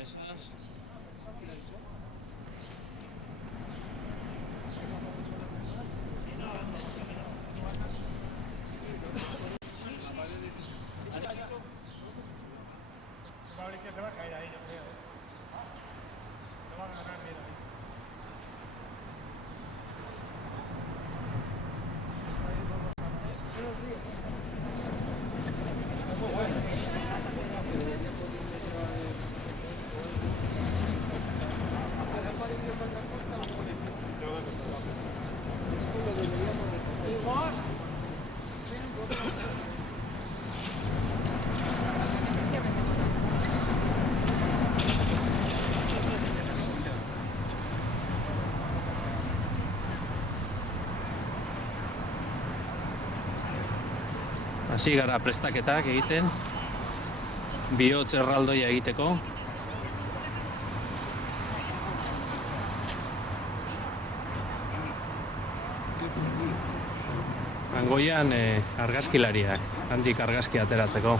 mesas. Se va a caer ahí, yo creo. No van a ganar bien ahí. Hasi gara prestaketak egiten, bihotz erraldoia egiteko. Hangoian argazkilariak, handik argazki ateratzeko.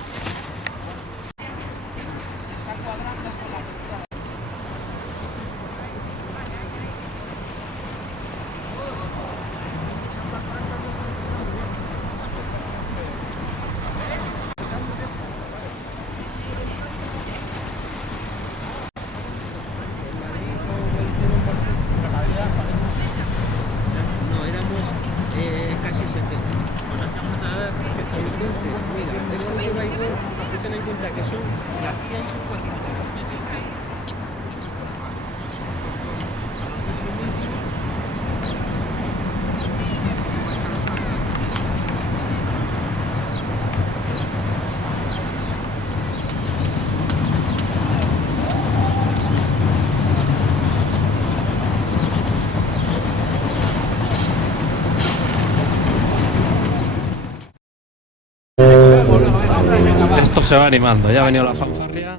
Esto se va animando, ya ha venido la fanfarria.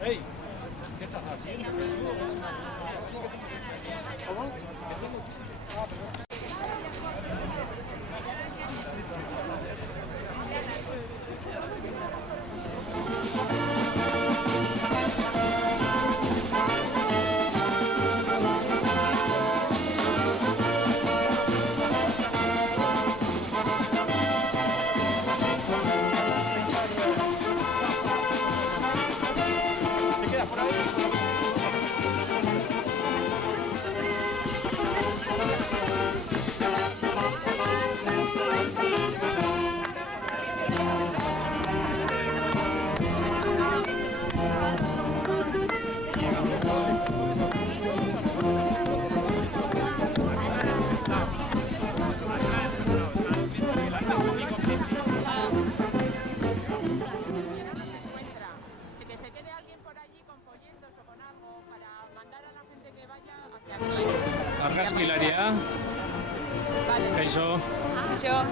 Hey, ¿qué estás haciendo? Argazkilaria. Kaixo. Kaixo.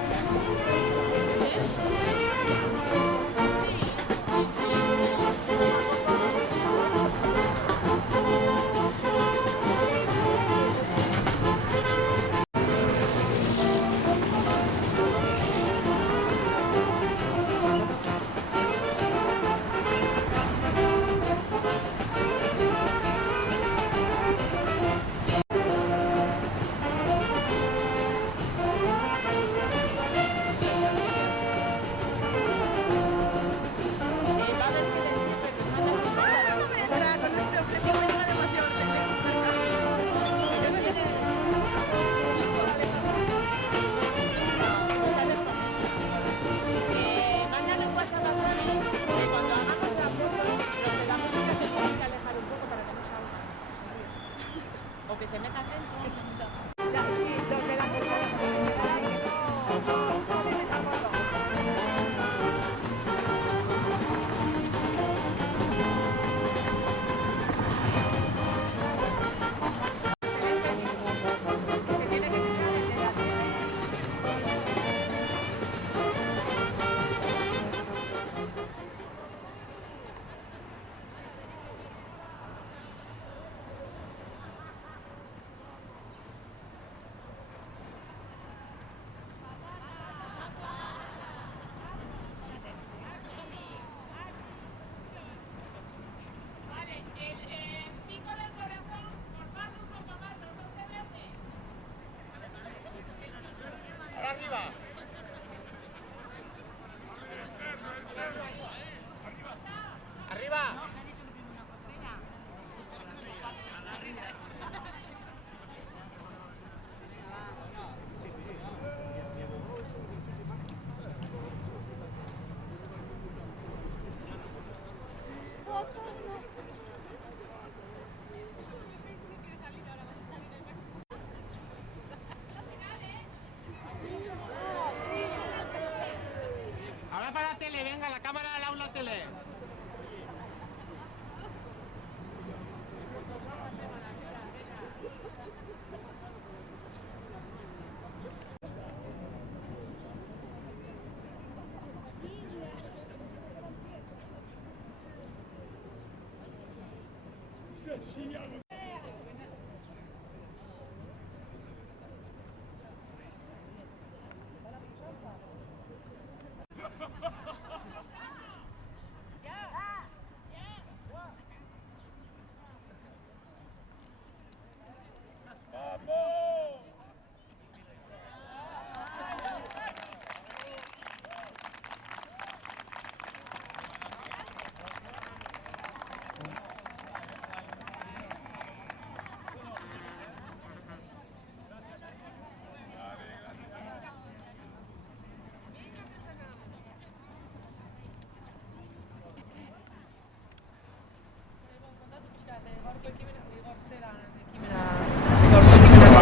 Ahora para la tele, venga, la cámara al lado la tele.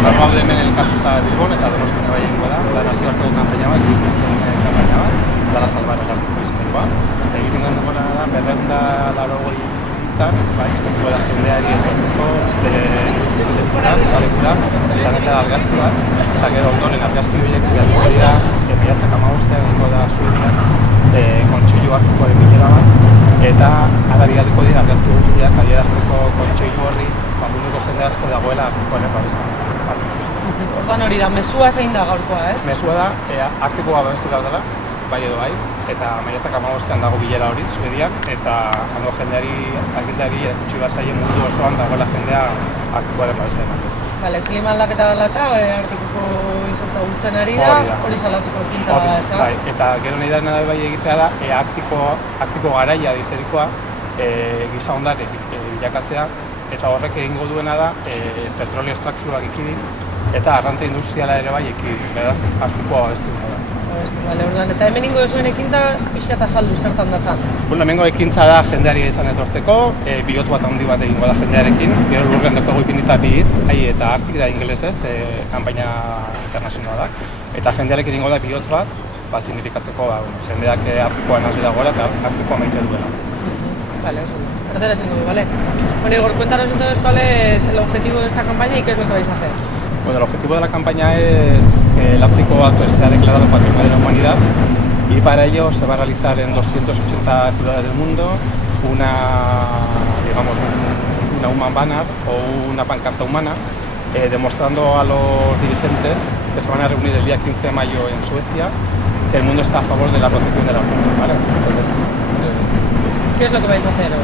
Gaur gaude hemen elkartuta Bilbon eta Donostian bai egingo da. Da nazioarteko kanpaina bat, Greenpeaceen kanpaina bat, dala salvar elkartuko izangoa. Eta egiten duen duguna da, 280 bai, izkotuko da jendeari etortzeko lekura, eta neta argazki bat, eta gero ondoren argazki horiek bihatuko dira, miratzak 15 egingo da Suedian, kontxillo hartukoaren bilera bat, eta ara bihatuko dira argazki guztiak adierazteko kontxillo horri, munduko jende asko dagoela Artikoaren babesan. Orduan hori da, mezua zein da gaurkoa, ez? Mezua da, Artikoa babestu behar dela, bai edo bai, eta maiatzak 15ean dago bilera hori, Suedian, eta hango jendeari, agintari gutxi behar zaien mundu osoan dagoela jendea Artikoaren babesan. Bale, klima aldaketa dela eta Artikoko izotza gultzen ari da, hori salatzeko ekintza da, ez da? Bai, eta gero nahi da bai egitea da, Artiko garaia ditzerikoa giza ondarek bilakatzea, eta horrek egingo duena da petrolio estrakzioak ekidin eta arrantza industriala ere bai ekidin, beraz Artikoa babestu da. Bale, orduan, eta hemen ingo duzuen ekintza pixka eta saldu zertan datzan? Hemengo ekintza da jendeari izan etortzeko, bihot bat handi bat egingo da jendearekin, gero lurrean dugu ipindita bihit, eta Artik da ingelesez, kanpaina internazionala da, eta jendearekin egingo da bihot bat, signifikatzeko jendeak Artikoan aldi dagoela eta Artikoa maite duela. Vale, eso. Tercera sin duda, ¿vale? Bueno, Igor, cuéntanos entonces cuál es el objetivo de esta campaña y qué es lo que vais a hacer. Bueno, el objetivo de la campaña es que el Ártico Alto sea declarado Patrimonio de la Humanidad y para ello se va a realizar en 280 ciudades del mundo una human banner o una pancarta humana demostrando a los dirigentes que se van a reunir el día 15 de mayo en Suecia que el mundo está a favor de la protección del Ártico, ¿vale? Entonces, ¿qué es lo que vais a hacer hoy?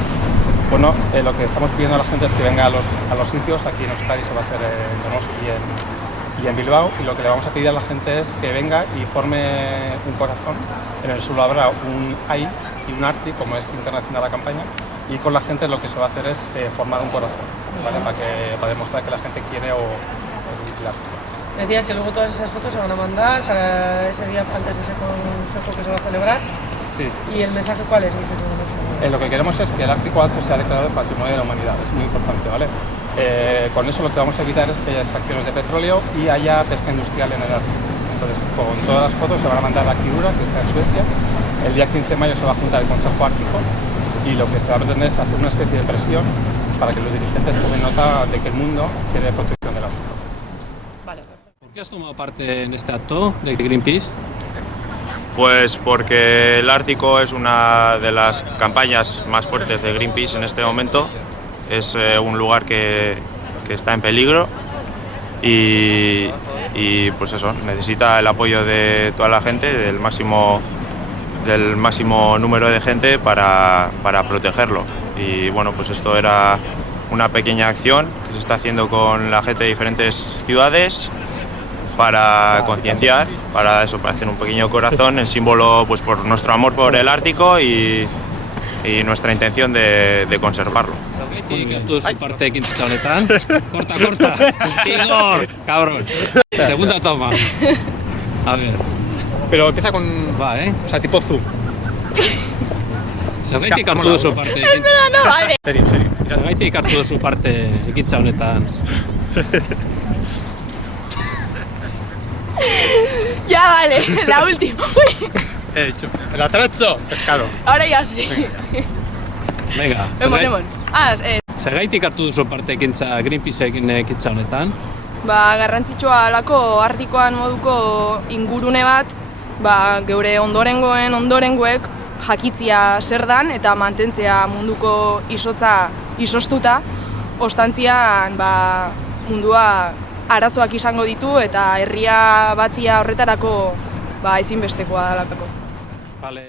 Bueno, lo que estamos pidiendo a la gente es que venga a los sitios, aquí en Euskadi se va a hacer en Donosti y en Bilbao, y lo que le vamos a pedir a la gente es que venga y forme un corazón. En el suelo habrá un AI y un ARTI, como es internacional la campaña, y con la gente lo que se va a hacer es formar un corazón, ¿vale? Para demostrar que la gente quiere el Ártico. Decías que luego todas esas fotos se van a mandar para ese día antes de ese consejo que se va a celebrar. Sí. ¿Y el mensaje cuál es? Lo que queremos es que el Ártico Alto sea declarado Patrimonio de la Humanidad, es muy importante, ¿vale? Con eso lo que vamos a evitar es que haya extracciones de petróleo y haya pesca industrial en el Ártico. Entonces, con todas las fotos se van a mandar a Kiruna, que está en Suecia. El día 15 de mayo se va a juntar el Consejo Ártico y lo que se va a pretender es hacer una especie de presión para que los dirigentes tomen nota de que el mundo quiere protección del Ártico. Vale, perfecto. ¿Por qué has tomado parte en este acto de Greenpeace? Pues porque el Ártico es una de las campañas más fuertes de Greenpeace en este momento. Es un lugar que está en peligro y pues eso, necesita el apoyo de toda la gente, del máximo número de gente para protegerlo. Y bueno, pues esto era una pequeña acción que se está haciendo con la gente de diferentes ciudades para concienciar, para hacer un pequeño corazón, en símbolo pues por nuestro amor por el Ártico y nuestra intención de conservarlo. Zergatik hartu duzu parte ekintza honetan? Corta. Igor, cabrón. Segunda toma. A ver. Pero empieza con... Va, O sea, tipo zoom. Zergaitik hartu duzu parte No, vale. Serio, serio. Zergaitik hartu duzu parte ekintza honetan? Ya, vale, la última. Uy, He dicho, el atrezo es caro. ahora ya sí. Venga, Emon. zergaitik hartu duzu parte ekintza Greenpeaceekin ekintza honetan? Garrantzitsua alako Artikoan moduko ingurune bat, geure ondorengoek jakitzia zer dan eta mantentzea munduko izotza izostuta, ostantzian mundua arazoak izango ditu eta herria batzia horretarako ezinbestekoa dalako. Vale.